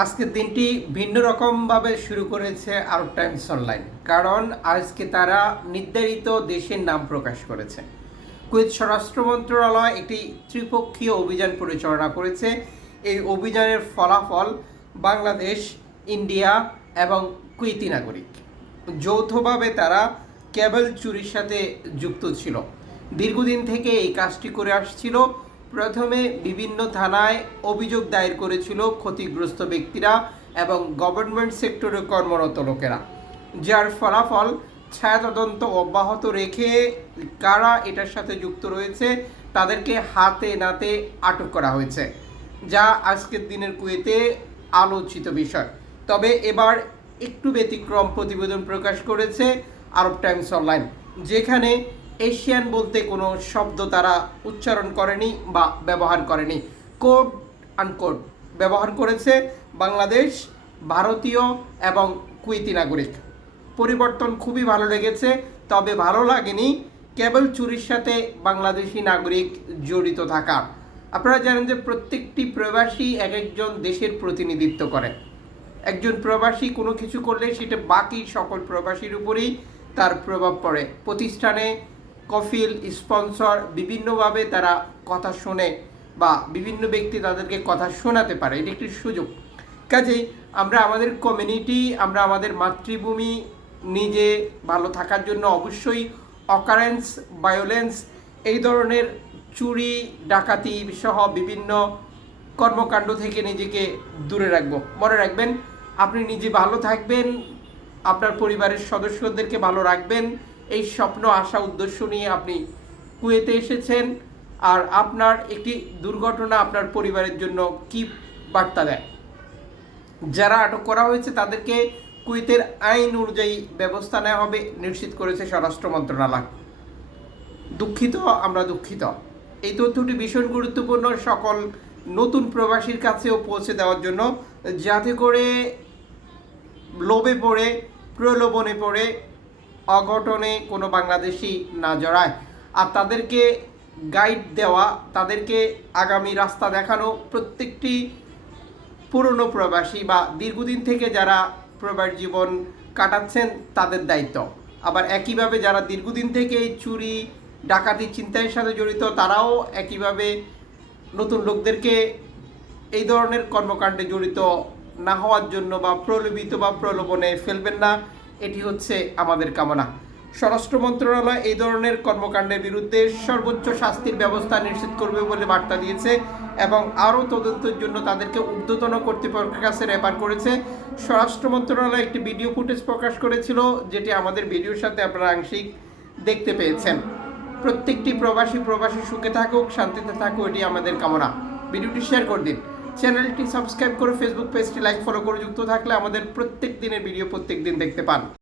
আজকের দিনটি ভিন্ন রকমভাবে শুরু করেছে আরব টাইমস অনলাইন, কারণ আজকে তারা নির্ধারিত দেশের নাম প্রকাশ করেছে। কুয়েত স্বরাষ্ট্র মন্ত্রণালয় একটি ত্রিপক্ষীয় অভিযান পরিচালনা করেছে। এই অভিযানের ফলাফল বাংলাদেশ, ইন্ডিয়া এবং কুয়েতি নাগরিক। যৌথভাবে তারা কেবল চুরির সাথে যুক্ত ছিল। দীর্ঘদিন থেকে এই কাজটি করে আসছিল। প্রথমে বিভিন্ন থানায় অভিযোগ দায়ের করেছিল ক্ষতিগ্রস্ত ব্যক্তিরা এবং গভর্নমেন্ট সেক্টরে কর্মরত লোকেরা। যার ফলাফল ছায়া তদন্ত অব্যাহত রেখে কারা এটার সাথে যুক্ত রয়েছে, তাদেরকে হাতে নাতে আটক করা হয়েছে, যা আজকের দিনের কুয়েতে আলোচিত বিষয়। তবে এবার একটু ব্যতিক্রম প্রতিবেদন প্রকাশ করেছে আরব টাইমস অনলাইন, যেখানে এশিয়ান বলতে কোনো শব্দ তারা উচ্চারণ করেনি বা ব্যবহার করেনি। কোড আনকোড ব্যবহার করেছে বাংলাদেশ, ভারতীয় এবং কুয়েতি নাগরিক। পরিবর্তন খুবই ভালো লেগেছে, তবে ভালো লাগেনি কেবল চুরির সাথে বাংলাদেশি নাগরিক জড়িত থাকা। আপনারা জানেন যে প্রত্যেকটি প্রবাসী এক একজন দেশের প্রতিনিধিত্ব করে। একজন প্রবাসী কোনো কিছু করলে সেটা বাকি সকল প্রবাসীর উপরেই তার প্রভাব পড়ে। প্রতিষ্ঠানে কফিল স্পন্সর বিভিন্নভাবে তারা কথা শোনে বা বিভিন্ন ব্যক্তি তাদেরকে কথা শোনাতে পারে। এটি একটি সুযোগ। কাজেই আমরা আমাদের কমিউনিটি আমরা আমাদের মাতৃভূমি নিজে ভালো থাকার জন্য অবশ্যই অকারেন্স ভায়োলেন্স এই ধরনের চুরি, ডাকাতি সহ বিভিন্ন কর্মকাণ্ড থেকে নিজেকে দূরে রাখব। মনে রাখবেন, আপনি নিজে ভালো থাকবেন, আপনার পরিবারের সদস্যদেরকে ভালো রাখবেন এই স্বপ্ন, আশা, উদ্দেশ্য নিয়ে আপনি কুয়েতে এসেছেন। আর আপনার একটি দুর্ঘটনা আপনার পরিবারের জন্য কি বার্তা দেয়? যারা আটক করা হয়েছে, তাদেরকে কুয়েতের আইন অনুযায়ী ব্যবস্থা নেওয়া হবে, নিশ্চিত করেছে স্বরাষ্ট্র মন্ত্রণালয়। দুঃখিত, আমরা দুঃখিত। এই তথ্যটি ভীষণ গুরুত্বপূর্ণ সকল নতুন প্রবাসীর কাছেও পৌঁছে দেওয়ার জন্য, যাতে করে লোভে পড়ে, প্রলোভনে পড়ে অঘটনে কোনো বাংলাদেশি না জড়ায়। আর তাদেরকে গাইড দেওয়া, তাদেরকে আগামী রাস্তা দেখানো প্রত্যেকটি পুরনো প্রবাসী বা দীর্ঘদিন থেকে যারা প্রবাস জীবন কাটাচ্ছেন তাদের দায়িত্ব। আবার একইভাবে যারা দীর্ঘদিন থেকে চুরি, ডাকাতি চিন্তায়ের সাথে জড়িত, তারাও একইভাবে নতুন লোকদেরকে এই ধরনের কর্মকাণ্ডে জড়িত না হওয়ার জন্য বা প্রলোভিত বা প্রলোভনে ফেলবেন না। এটি হচ্ছে আমাদের কামনা। স্বরাষ্ট্র মন্ত্রণালয় এই ধরনের কর্মকাণ্ডের বিরুদ্ধে সর্বোচ্চ শাস্তির ব্যবস্থা নিশ্চিত করবে বলে বার্তা দিয়েছে এবং আরও তদন্তের জন্য তাদেরকে ঊর্ধ্বতন কর্তৃপক্ষের কাছে রেফার করেছে। স্বরাষ্ট্র মন্ত্রণালয় একটি ভিডিও ফুটেজ প্রকাশ করেছিল, যেটি আমাদের ভিডিওর সাথে আপনারা আংশিক দেখতে পেয়েছেন। প্রত্যেকটি প্রবাসী প্রবাসী সুখে থাকুক, শান্তিতে থাকুক, এটি আমাদের কামনা। ভিডিওটি শেয়ার করে দিন। চ্যানেলটি সাবস্ক্রাইব করে ফেসবুক পেজটি লাইক ফলো করে যুক্ত থাকলে আমাদের প্রত্যেক দিনের ভিডিও প্রত্যেক দিন দেখতে পান।